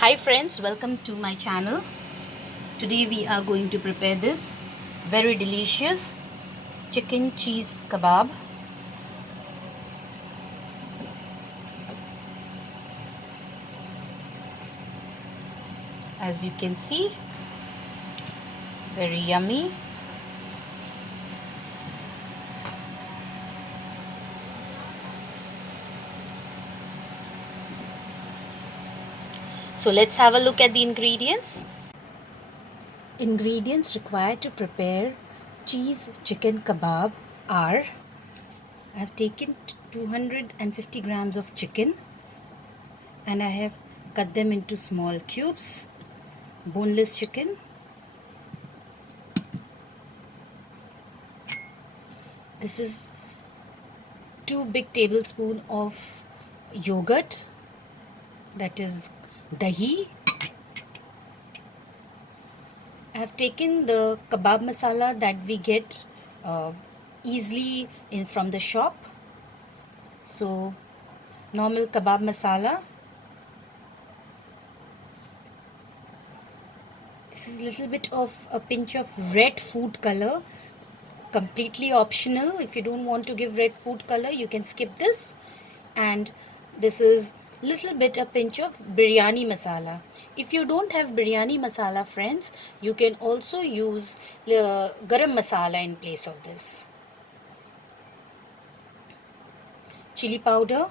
Hi friends, welcome to my channel. Today we are going to prepare this very delicious chicken cheese kebab. As you can see, very yummy. So let's have a look at the ingredients. Ingredients required to prepare cheese chicken kebab are: I have taken 250 grams of chicken and I have cut them into small cubes. Boneless chicken. This is 2 big tablespoons of yogurt, that is dahi. I have taken the kebab masala that we get easily from the shop. So normal kebab masala. This is a little bit of a pinch of red food color, completely optional. If you don't want to give red food color, you can skip this. And this is little bit a pinch of biryani masala. If you don't have biryani masala, friends, you can also use garam masala in place of this. Chili powder,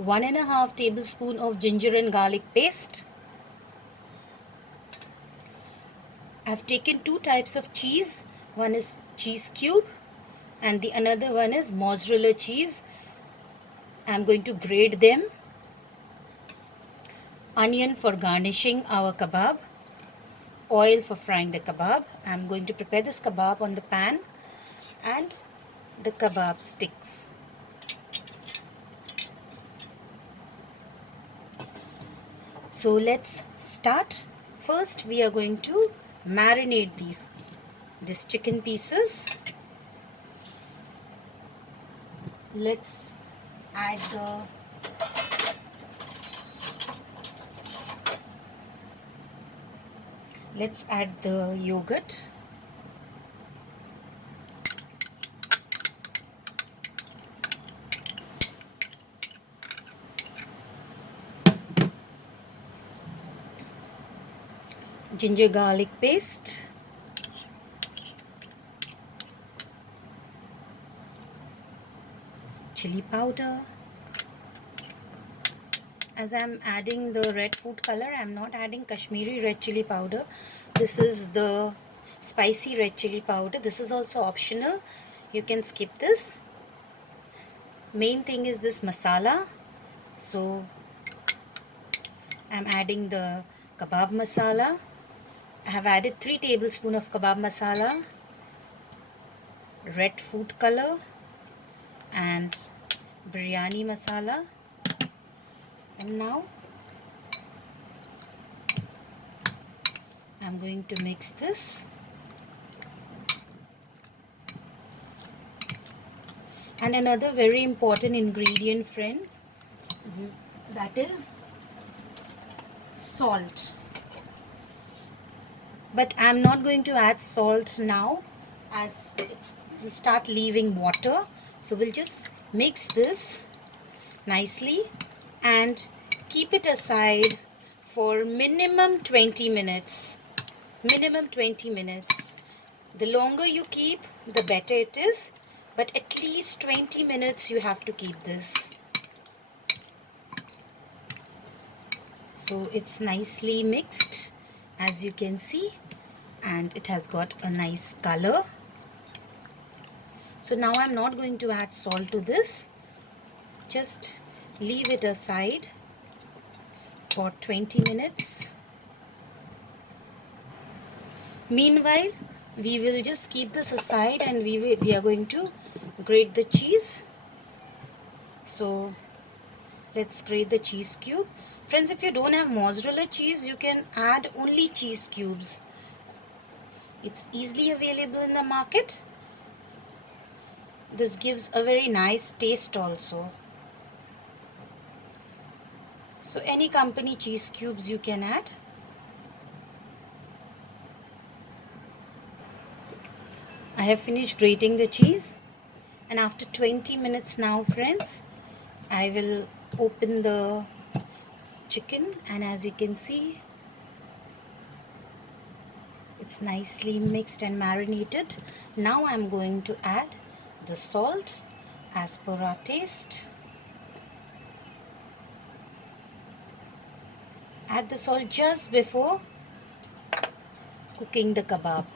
1.5 tablespoon of ginger and garlic paste. I've taken 2 types of cheese. One is cheese cube and the another one is mozzarella cheese. I'm going to grate them. Onion for garnishing our kebab. Oil for frying the kebab. I'm going to prepare this kebab on the pan and the kebab sticks. So let's start. First we are going to marinate these chicken pieces. Let's add the yogurt. Ginger garlic paste. Chili powder. As I'm adding the red food color, I'm not adding Kashmiri red chili powder. This is the spicy red chili powder. This is also optional. You can skip this. Main thing is this masala. So I'm adding the kebab masala. I have added 3 tablespoons of kebab masala, red food color and biryani masala. And now I'm going to mix this. And another very important ingredient, friends, that is salt. But I'm not going to add salt now as it will start leaving water. So we'll just mix this nicely and keep it aside for minimum 20 minutes. Minimum 20 minutes. The longer you keep, the better it is. But at least 20 minutes you have to keep this. So it's nicely mixed, as you can see, and it has got a nice color. So now I'm not going to add salt to this. Just leave it aside for 20 minutes. Meanwhile, we will just keep this aside and we are going to grate the cheese. So let's grate the cheese cube. Friends, if you don't have mozzarella cheese, you can add only cheese cubes. It's easily available in the market. This gives a very nice taste also. So any company cheese cubes you can add. I have finished grating the cheese, and after 20 minutes now, friends, I will open the chicken, and as you can see, it's nicely mixed and marinated. Now I'm going to add the salt as per our taste. Add the salt just before cooking the kebab.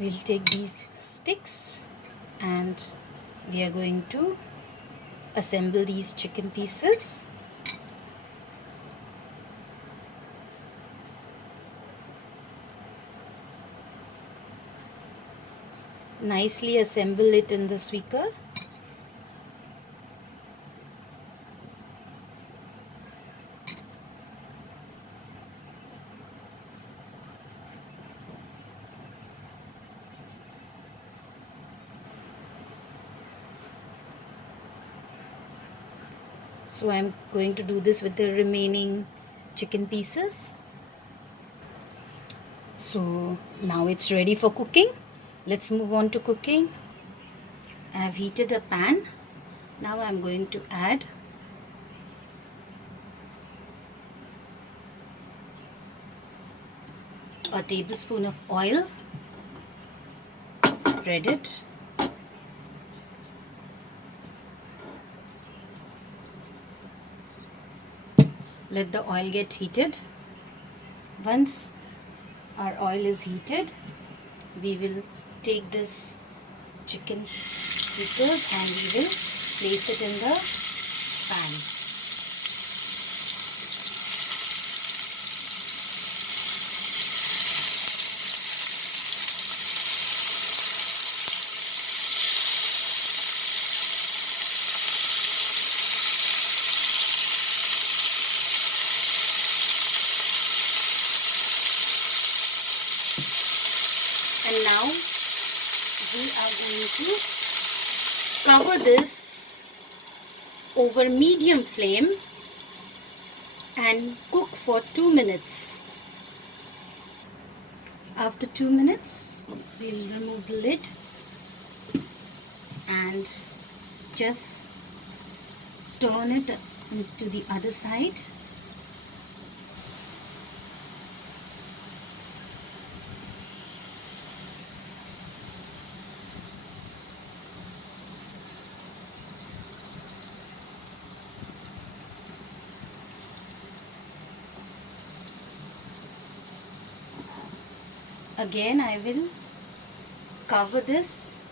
We'll take these sticks and we are going to assemble these chicken pieces. Nicely assemble it in the sweeper. So I'm going to do this with the remaining chicken pieces. So now it's ready for cooking. Let's move on to cooking. I've heated a pan. Now I'm going to add a tablespoon of oil. Spread it. Let the oil get heated. Once our oil is heated, we will take this chicken pieces and we will place it in the pan. And now we are going to cover this over medium flame and cook for 2 minutes. After 2 minutes, we'll remove the lid and just turn it to the other side. Again, I will cover this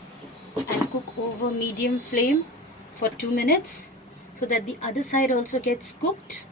and cook over medium flame for 2 minutes so that the other side also gets cooked.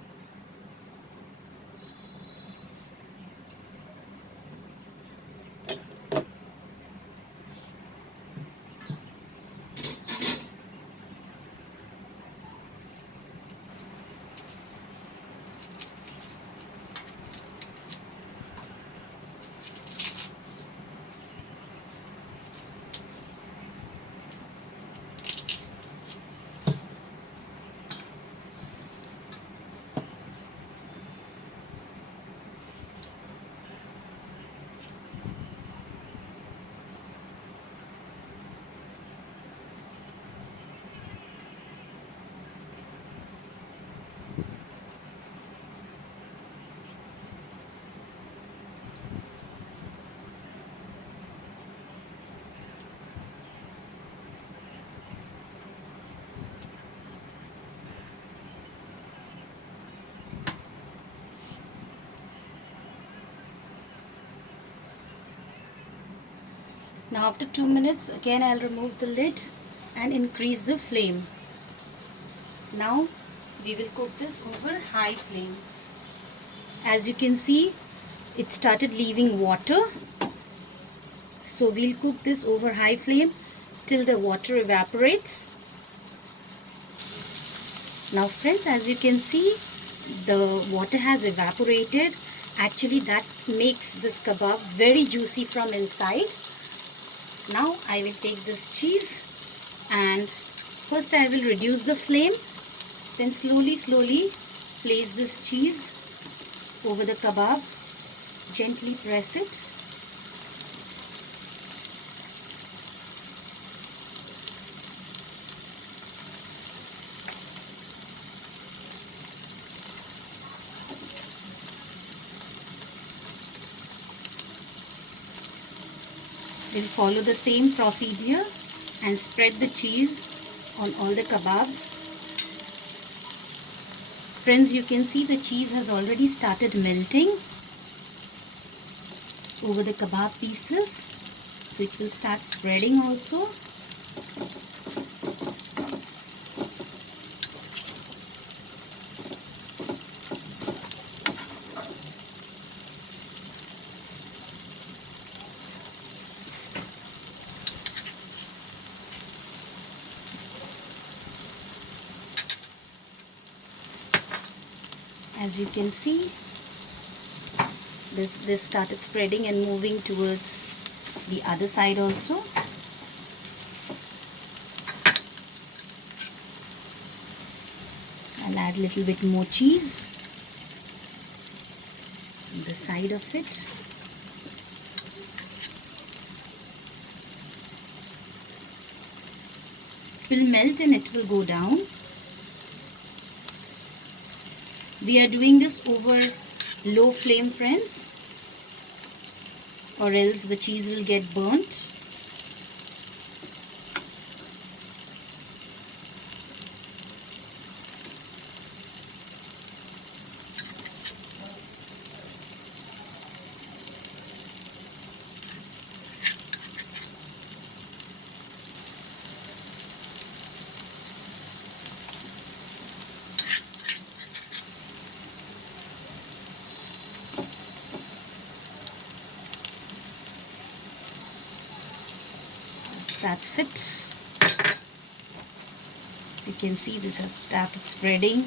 Now after 2 minutes, again I'll remove the lid and increase the flame. Now we will cook this over high flame. As you can see, it started leaving water. So we'll cook this over high flame till the water evaporates. Now friends, as you can see, the water has evaporated. Actually that makes this kebab very juicy from inside. Now I will take this cheese and first I will reduce the flame, then slowly place this cheese over the kebab. Gently press it. We'll follow the same procedure and spread the cheese on all the kebabs. Friends, you can see the cheese has already started melting over the kebab pieces. So it will start spreading also. As you can see, this started spreading and moving towards the other side also. I'll add a little bit more cheese on the side of it. It will melt and it will go down. We are doing this over low flame, friends, or else the cheese will get burnt. That's it. As you can see, this has started spreading.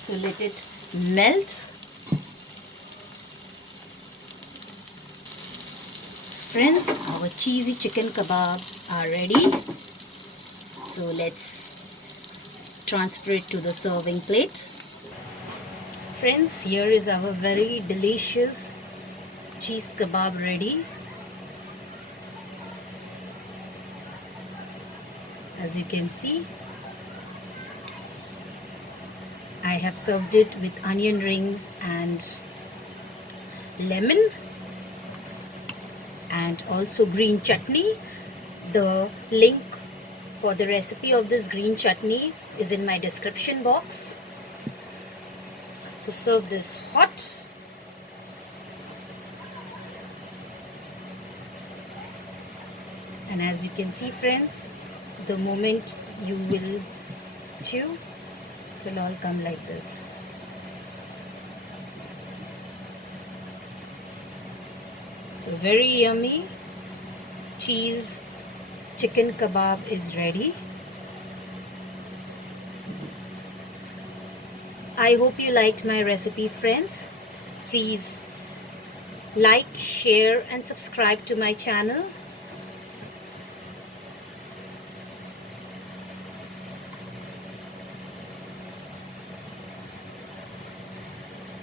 So let it melt. So friends, our cheesy chicken kebabs are ready. So let's transfer it to the serving plate. Friends, here is our very delicious cheese kebab ready. As you can see, I have served it with onion rings and lemon and also green chutney. The link for the recipe of this green chutney is in my description box. So serve this hot. And as you can see, friends, the moment you will chew, it will all come like this. So very yummy cheese chicken kebab is ready. I hope you liked my recipe, friends. Please like, share and subscribe to my channel.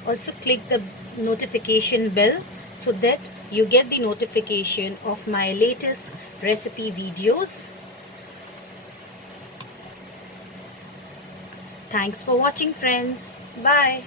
Also click the notification bell so that you get the notification of my latest recipe videos. Thanks for watching, friends. Bye.